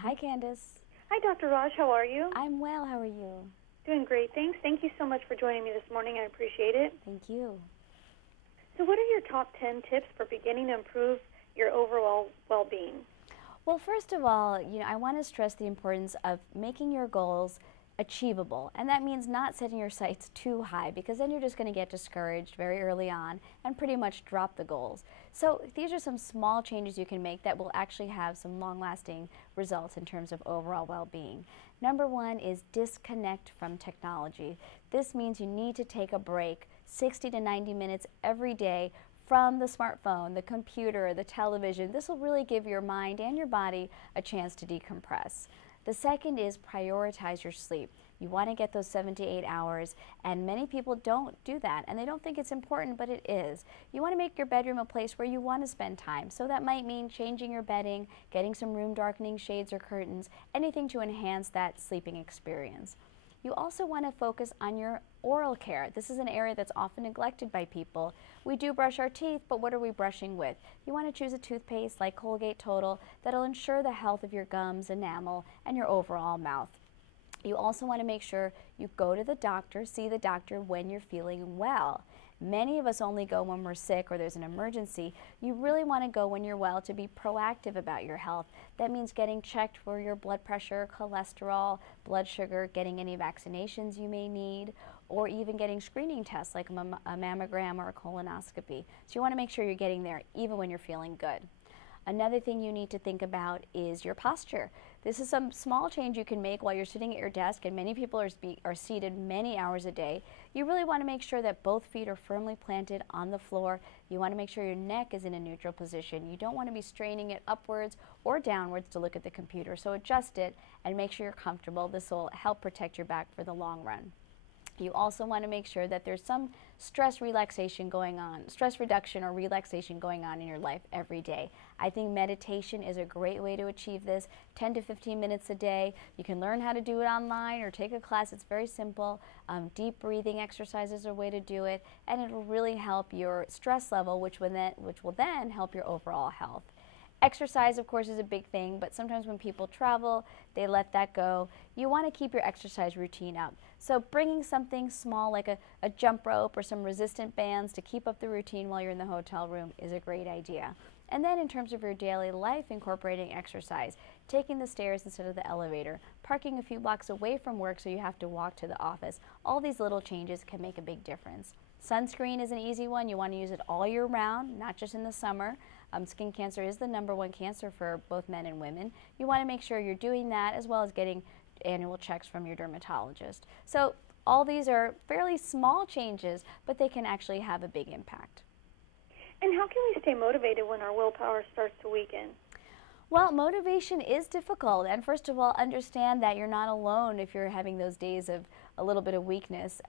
Hi, Candace. Hi, Dr. Raj. How are you? I'm well. How are you? Doing great, thanks. Thank you so much for joining me this morning. I appreciate it. Thank you. So what are your top 10 tips for beginning to improve your overall well-being? Well, first of all, I want to stress the importance of making your goals achievable. And that means not setting your sights too high, because then you're just going to get discouraged very early on and pretty much drop the goals. So these are some small changes you can make that will actually have some long-lasting results in terms of overall well-being. Number one is disconnect from technology. This means you need to take a break 60 to 90 minutes every day from the smartphone, the computer, the television. This will really give your mind and your body a chance to decompress. The second is prioritize your sleep. You want to get those 7 to 8 hours, and many people don't do that, and they don't think it's important, but it is. You want to make your bedroom a place where you want to spend time, so that might mean changing your bedding, getting some room darkening shades or curtains, anything to enhance that sleeping experience. You also want to focus on your oral care. This is an area that's often neglected by people. We do brush our teeth, but what are we brushing with? You want to choose a toothpaste like Colgate Total that'll ensure the health of your gums, enamel, and your overall mouth. You also want to make sure you go to the doctor, see the doctor when you're feeling well. Many of us only go when we're sick or there's an emergency. You really want to go when you're well to be proactive about your health. That means getting checked for your blood pressure, cholesterol, blood sugar, getting any vaccinations you may need, or even getting screening tests like a mammogram or a colonoscopy. So you want to make sure you're getting there even when you're feeling good. Another thing you need to think about is your posture. This is some small change you can make while you're sitting at your desk, and many people are seated many hours a day. You really want to make sure that both feet are firmly planted on the floor. You want to make sure your neck is in a neutral position. You don't want to be straining it upwards or downwards to look at the computer. So adjust it and make sure you're comfortable. This will help protect your back for the long run. You also want to make sure that there's some stress reduction or relaxation going on in your life every day. I think meditation is a great way to achieve this. 10 to 15 minutes a day. You can learn how to do it online or take a class. It's very simple. Deep breathing exercises are a way to do it, and it will really help your stress level, which will then help your overall health. Exercise, of course, is a big thing, but sometimes when people travel, they let that go. You want to keep your exercise routine up. So bringing something small like a jump rope or some resistant bands to keep up the routine while you're in the hotel room is a great idea. And then in terms of your daily life, incorporating exercise, taking the stairs instead of the elevator, parking a few blocks away from work so you have to walk to the office. All these little changes can make a big difference. Sunscreen is an easy one. You want to use it all year round, not just in the summer. Skin cancer is the #1 cancer for both men and women. You want to make sure you're doing that, as well as getting annual checks from your dermatologist. So all these are fairly small changes, but they can actually have a big impact. And how can we stay motivated when our willpower starts to weaken? Well, motivation is difficult, and first of all, understand that you're not alone if you're having those days of a little bit of weakness.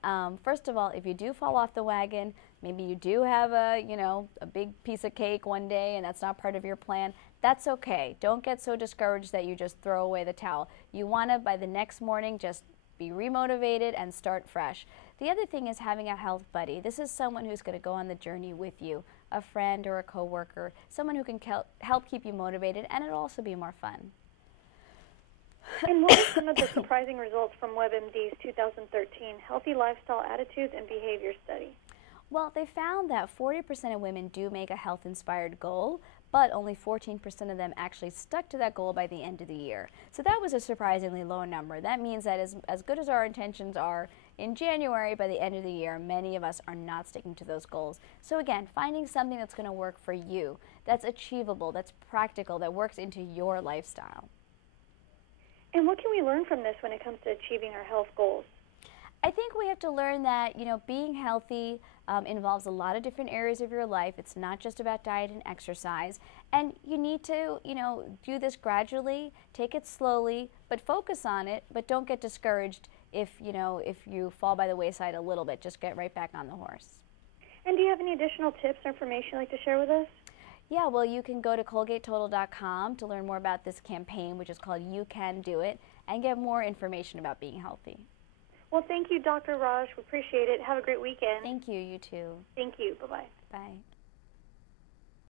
First of all, if you do fall off the wagon, maybe you do have a big piece of cake one day and that's not part of your plan, that's okay. Don't get so discouraged that you just throw away the towel. You want to, by the next morning, just be remotivated and start fresh. The other thing is having a health buddy. This is someone who's going to go on the journey with you, a friend or a coworker, someone who can help keep you motivated, and it'll also be more fun. And what are some of the surprising results from WebMD's 2013 Healthy Lifestyle Attitudes and Behavior Study? Well, they found that 40% of women do make a health-inspired goal, but only 14% of them actually stuck to that goal by the end of the year. So that was a surprisingly low number. That means that as good as our intentions are in January, by the end of the year, many of us are not sticking to those goals. So again, finding something that's going to work for you, that's achievable, that's practical, that works into your lifestyle. And what can we learn from this when it comes to achieving our health goals? I think we have to learn that, being healthy involves a lot of different areas of your life. It's not just about diet and exercise. And you need to, do this gradually, take it slowly, but focus on it, but don't get discouraged if you fall by the wayside a little bit. Just get right back on the horse. And do you have any additional tips or information you'd like to share with us? Yeah, well, you can go to colgatetotal.com to learn more about this campaign, which is called You Can Do It, and get more information about being healthy. Well, thank you, Dr. Raj. We appreciate it. Have a great weekend. Thank you. You too. Thank you. Bye-bye. Bye.